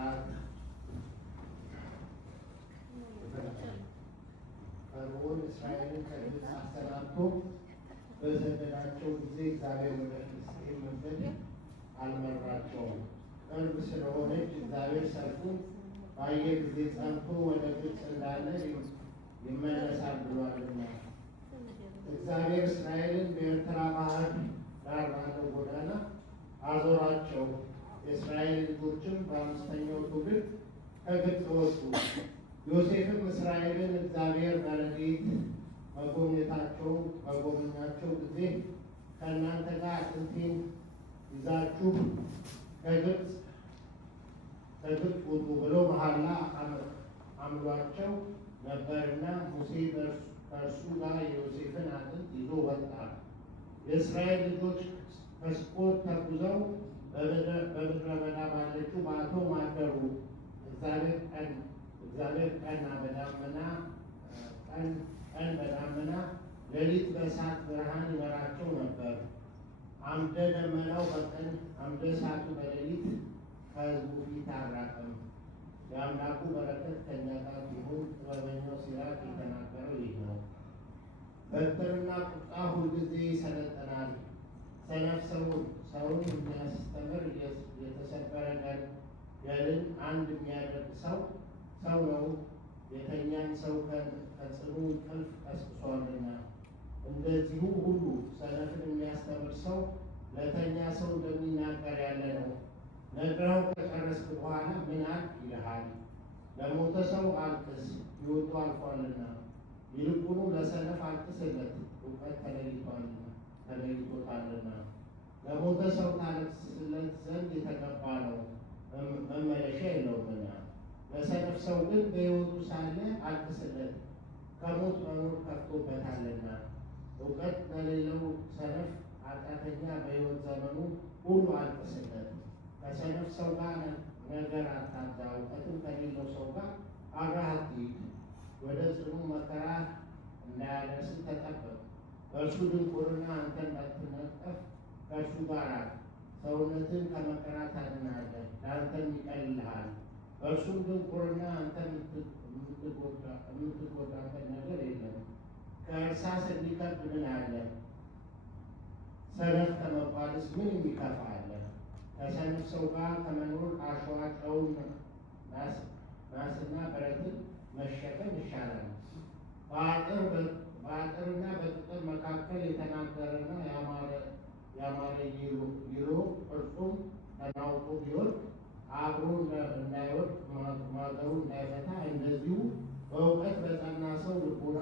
ዘጸአት ፈርዖን እስራኤልን ከግብፅ አሰናብቶ በሰደዳቸው ጊዜ እግዚአብሔር ወደ ፍልስጤም ምድር አልመራቸውም። ቅርብ ስለሆነች እግዚአብሔር ሰልፉን ባየ ጊዜ ጸንቶ ወደ ግብፅ እንዳለ ይመለሳል ብሏልና። እግዚአብሔር እስራኤልን በኤርትራ ባህር ዳር ባለው ጎዳና አዞራቸው። የእስራኤል ልጆችም በአምስተኛው ትውልድ ከግብፅ ወጡ። ዮሴፍም እስራኤልን እግዚአብሔር በረድኤት በጎበኛቸው ጊዜ ከእናንተ ጋር አጥንቴን ይዛችሁ ከግብፅ ውጡ ብሎ መሐላ አምሏቸው ነበርና ሙሴ ከእርሱ ጋር የዮሴፍን አጥንት ይዞ ወጣ። የእስራኤል ልጆች ከስኮት ተጉዘው በምድረ በዳ ባለችው በአቶም አደሩ። እግዚአብሔር ቀን በዳመና ሌሊት በእሳት ብርሃን ይመራቸው ነበር። አምደ ደመናው በቀን አምደ እሳቱ በሌሊት ከሕዝቡ ፊት አልራቀም። የአምላኩ በረከት ከእኛ ጋር ቢሆን። ጥበበኛው ሲራክ የተናገረው ይህ ነው። በትርና ቁጣ ሁልጊዜ ይሰለጥናል። ሰነፍ ሰውን የሚያስተምር የተሰበረ ገልን አንድ የሚያደርግ ሰው ነው። የተኛን ሰው ከጽኑ እንቅልፍ ቀስቅሷልና። እንደዚሁ ሁሉ ሰነፍን የሚያስተምር ሰው ለተኛ ሰው እንደሚናገር ያለ ነው። ነግረው ከጨረስክ በኋላ ምን አልክ ይልሃል። ለሞተ ሰው አልቅስ፣ ሕይወቱ አልፏልና። ይልቁኑ ለሰነፍ አልቅስለት፣ እውቀት ተለይቶታልና። ለሞተ ሰው ታለቅስለት ዘንድ የተገባ ነው፣ መመለሻ የለውምና። ለሰነፍ ሰው ግን በሕይወቱ ሳለ አልቅስለት፣ ከሞት መኖር ከፍቶበታልና። እውቀት ለሌለው ሰነፍ ኃጢአተኛ በሕይወት ዘመኑ ሁሉ አልቅስለት። ከሰነፍ ሰው ጋር ነገር አታብዛ፣ እውቀትም ከሌለው ሰው ጋር አብረህ አትሂድ። ወደ ጽኑ መከራ እንዳያደርስ ተጠበቅ። በእርሱ ድንቁርና አንተ እንዳትነቀፍ ከእርሱ ጋር ሰውነትን ከመከራ ታድናለህ፣ ለአንተም ይቀልልሃል። በእርሱም ድንቁርና አንተ የምትጎዳበት ነገር የለም። ከእርሳስ እንዲከብድ ምን አለ? ሰነፍ ከመባልስ ምን የሚከፋ አለ? ከሰነፍ ሰው ጋር ከመኖር አሸዋ፣ ጨውን፣ ናስና ብረትን መሸከም ይሻላል። በአጥርና በቅጥር መካከል የተናገረና ያማረ ይሮ ቅርጹም ተናውጦ ቢወድቅ አብሮ እንዳይወድቅ ማገሩ እንዳይፈታ፣ እንደዚሁ በእውቀት በጸና ሰው ልቦና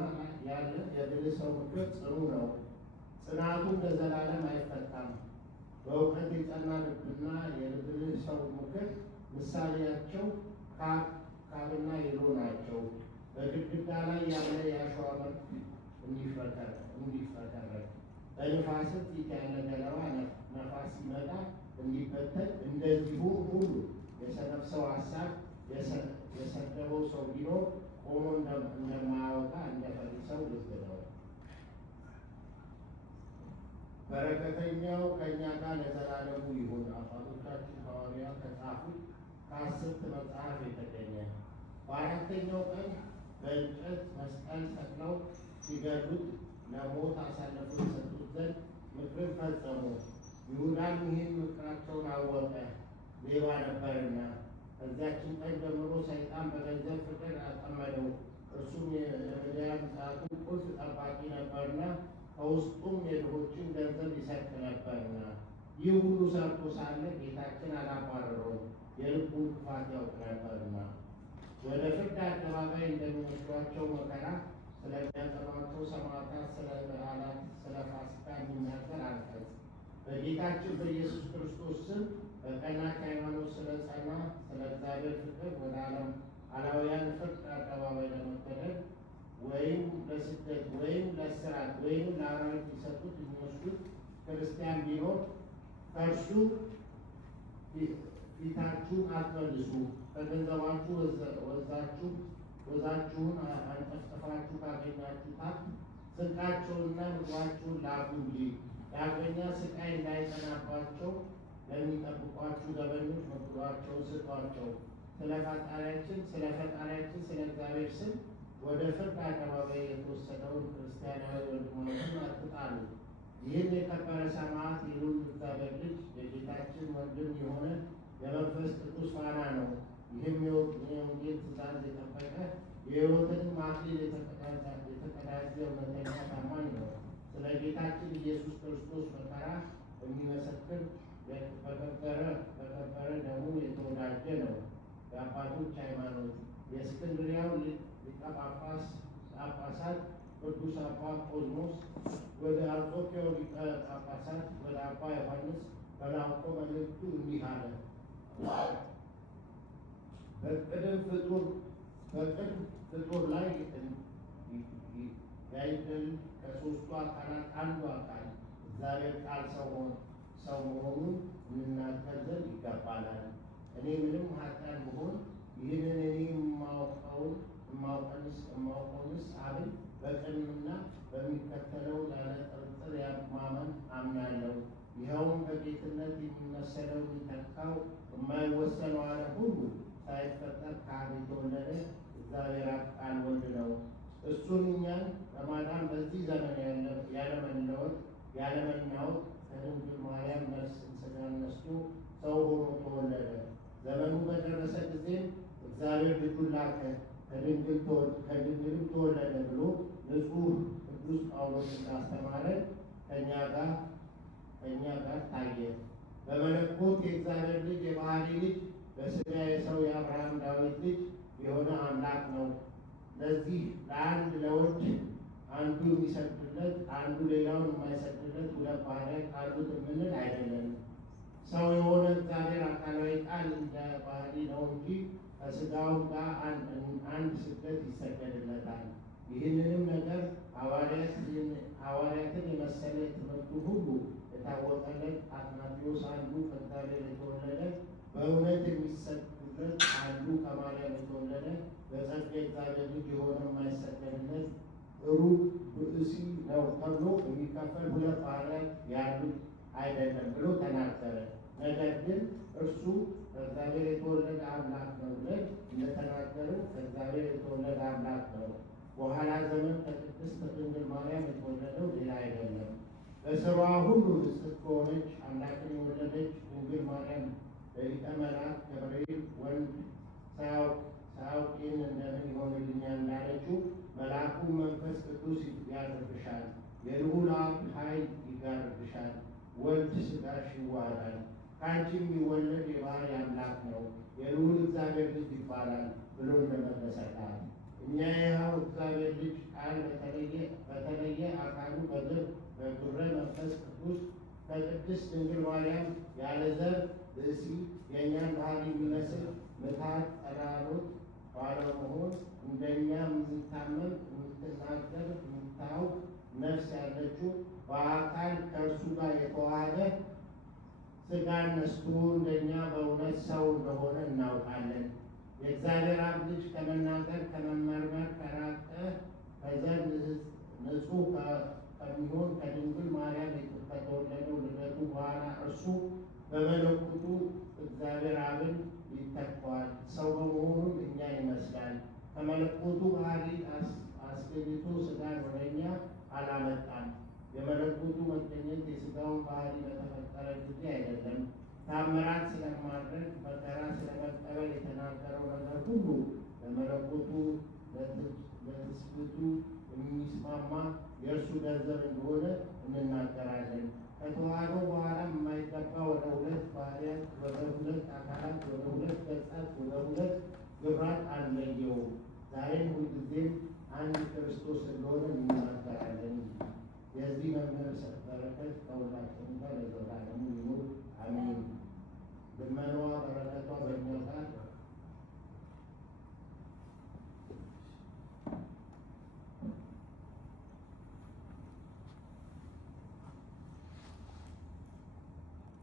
ያለ የብልህ ሰው ምክር ጽኑ ነው፣ ጽናቱም ለዘላለም አይፈታም። በእውቀት የጸና ልብና የብልህ ሰው ምክር ምሳሌያቸው ካብና ይሮ ናቸው። በግድግዳ ላይ ያለ የአሸዋ መልክ እንዲፈተረክ በንፋስም ፊት ያለ ገለባ ነፋስ ሲመጣ እንዲበተን፣ እንደዚሁ ሁሉ የሰነፍ ሰው ሀሳብ የሰደበው ሰው ቢኖር ቆሞ እንደማያወጣ እንደ ፈሪ ሰው ልብ ነው። በረከተኛው ከእኛ ጋር ለዘላለሙ ይሁን። አባቶቻችን ሐዋርያት ከጻፉት ከ10 መጽሐፍ የተገኘ። በአራተኛው ቀን በእንጨት መስቀል ሰቅለው ሲገድሉት ለሞት አሳልፈው የሰጡት ዘንድ ምክርን ፈጸሙ። ይሁዳም ይህን ምክራቸውን አወቀ፣ ሌባ ነበርና። ከዚያችን ቀን ጀምሮ ሰይጣን በገንዘብ ፍቅር አጠመደው። እርሱም የምድያም ሰዓቱ ቁልፍ ጠባቂ ነበርና፣ ከውስጡም የድሆችን ገንዘብ ይሰርቅ ነበርና። ይህ ሁሉ ሰርቶ ሳለ ጌታችን አላባረረውም፣ የልቡን ክፋት ያውቅ ነበርና። ወደ ፍርድ አደባባይ እንደሚወስዷቸው መከራ ስለሚያጸኗቸው ሰማዕታት፣ ስለ በዓላት፣ ስለ ፋሲካ የሚናገር አንቀጽ። በጌታችን በኢየሱስ ክርስቶስ ስም በቀናች ሃይማኖት ስለ ጸና ስለ እግዚአብሔር ፍቅር ወደ አላውያን ፍርድ አደባባይ ለመገደል ወይም ለስደት ወይም ለእስራት ወይም ለአራዊት ሊሰጡት የሚወስዱት ክርስቲያን ቢኖር ከእርሱ ፊታችሁን አትመልሱ። ከገንዘባችሁ ወዛችሁን አንጠፍጥፋችሁ ካገኛችሁት ስንቃቸውንና ምግባችሁን ላኩ እንጂ። ዳግመኛ ስቃይ እንዳይጸናባቸው ለሚጠብቋችሁ ዘበኞች ምግባቸውን ስጧቸው። ስለ ፈጣሪያችን ስለ እግዚአብሔር ስም ወደ ፍርድ አደባባይ የተወሰደውን ክርስቲያናዊ ወንድሞችን አትጣሉ። ይህን የከበረ ሰማዕት የልዑል እግዚአብሔር ልጅ የጌታችን ወንድም የሆነ የመንፈስ ቅዱስ ፋና ነው። ይህም የወንጌል ትእዛዝ የጠበቀ የሕይወትንም አክሊል የተቀዳጀ እውነተኛ ታማኝ ነው። ስለ ጌታችን ኢየሱስ ክርስቶስ መከራ የሚመሰክር በከበረ ደሙ የተወዳጀ ነው። የአባቶች ሃይማኖት የእስክንድርያው ሊቀ ጳጳሳት ቅዱስ አባ ቆዝሞስ ወደ አንጾኪያው ሊቀ ጳጳሳት ወደ አባ ዮሐንስ በላኮ መልእክቱ እንዲህ አለ። በቅድም ፍጡር ላይ ያይደል ከሦስቱ አካላት አንዱ አካል እግዚአብሔር ቃል ሰው መሆኑን እንናገር ዘንድ ይገባናል። እኔ ምንም ኃጢአት ብሆን ይህንን እኔ የማውቀውንስ አብን በቅንና በሚከተለው ያለ ጥርጥር ማመን አምናለሁ። ይኸውም በጌትነት የሚመሰለው የሚተካው የማይወሰነው ዓለም ሁሉ ሳይፈጠር ከአብ የተወለደ እግዚአብሔር አብ ቃል ወልድ ነው። እሱን እኛን ለማዳን በዚህ ዘመን ያለመናወጥ ከድንግል ማርያም ነፍስን ሥጋን ነስቶ ሰው ሆኖ ተወለደ። ዘመኑ በደረሰ ጊዜም እግዚአብሔር ልጁን ላከ፣ ከድንግልም ተወለደ ብሎ ንጹሕ ቅዱስ ጳውሎስ እንዳስተማረ ከእኛ ጋር ታየ። በመለኮት የእግዚአብሔር ልጅ የባህሪ ልጅ በሥጋ የሰው የአብርሃም ዳዊት ልጅ የሆነ አምላክ ነው። ለዚህ ለአንድ ለወልድ አንዱ የሚሰግድለት አንዱ ሌላውን የማይሰግድለት ሁለት ባህርያት አሉት የምንል አይደለንም። ሰው የሆነ እግዚአብሔር አካላዊ ቃል እንደ ባህሪ ነው እንጂ ከሥጋው ጋር አንድ ስግደት ይሰገድለታል። ይህንንም ነገር ሐዋርያትን የመሰለ ትምህርቱ ሁሉ የታወቀለት አትናቴዎስ አንዱ ከእግዚአብሔር የተወለደ በእውነት የሚሰግዱለት አንዱ ከማርያም የተወለደ በጸጋ እግዚአብሔር ልጅ የሆነ የማይሰገድለት ሩቅ ብእሲ ነው ተብሎ የሚከፈል ሁለት ባህርያት ያሉት አይደለም ብሎ ተናገረ። ነገር ግን እርሱ ከእግዚአብሔር የተወለደ አምላክ ነው ብለን እንደተናገርን ከእግዚአብሔር የተወለደ አምላክ ነው። በኋላ ዘመን ከቅድስት ድንግል ማርያም የተወለደው ሌላ አይደለም። በሥራዋ ሁሉ ንጽሕት ከሆነች አምላክን የወለደች ድንግል ማርያም ለሊቀ መላእክት ገብርኤል ወንድ ሳያውቅ ይህን እንደምን ይሆንልኛል እንዳለችው መልአኩ መንፈስ ቅዱስ ያድርብሻል፣ የልዑል አብ ኃይል ይጋርድሻል፣ ወልድ ሥጋሽ ይዋሃዳል፣ ከአንቺ የሚወለድ የባሕርይ አምላክ ነው፣ የልዑል እግዚአብሔር ልጅ ይባላል ብሎ እንደመለሰላት እኛ ይኸው እግዚአብሔር ልጅ ቃል በተለየ አካሉ በግብረ መንፈስ ቅዱስ ከቅድስት ድንግል ማርያም ያለ ዘር ብእሲ የእኛን ባህሪ የሚመስል ምትሃት ጠራሮት ባለመሆን እንደኛ የምታመን የምትናገር የምታውቅ ነፍስ ያለችው በአካል ከእርሱ ጋር የተዋሃደ ሥጋን ነስቶ እንደኛ በእውነት ሰው እንደሆነ እናውቃለን። የእግዚአብሔር አብ ልጅ ከመናገር ከመመርመር ከራቀ ከዘር ንጹሕ ከሚሆን ከድንግል ማርያም ከተወለደው ልደቱ በኋላ እርሱ በመለኮቱ እግዚአብሔር አብን ይተካዋል። ሰው በመሆኑም እኛ ይመስላል። ከመለኮቱ ባህሪ አስገኝቶ ሥጋን ወደ እኛ አላመጣም። የመለኮቱ መገኘት የሥጋውን ባህሪ በተፈጠረ ጊዜ አይደለም። ታምራት ስለማድረግ መከራ ስለመቀበል የተናገረው ነገር ሁሉ ለመለኮቱ ለትስብእቱ የሚስማማ የእርሱ ገንዘብ እንደሆነ እንናገራለን። ከተዋህዶ በኋላ የማይገባ ወደ ሁለት ባህርያት፣ ወደ ሁለት አካላት፣ ወደ ሁለት ገጻት፣ ወደ ሁለት ግብራት አንለየውም። ዛሬም ሁልጊዜም አንድ ክርስቶስ እንደሆነ እንናገራለን። የዚህ መምህር በረከት ከሁላችን ጋር ለዘላለም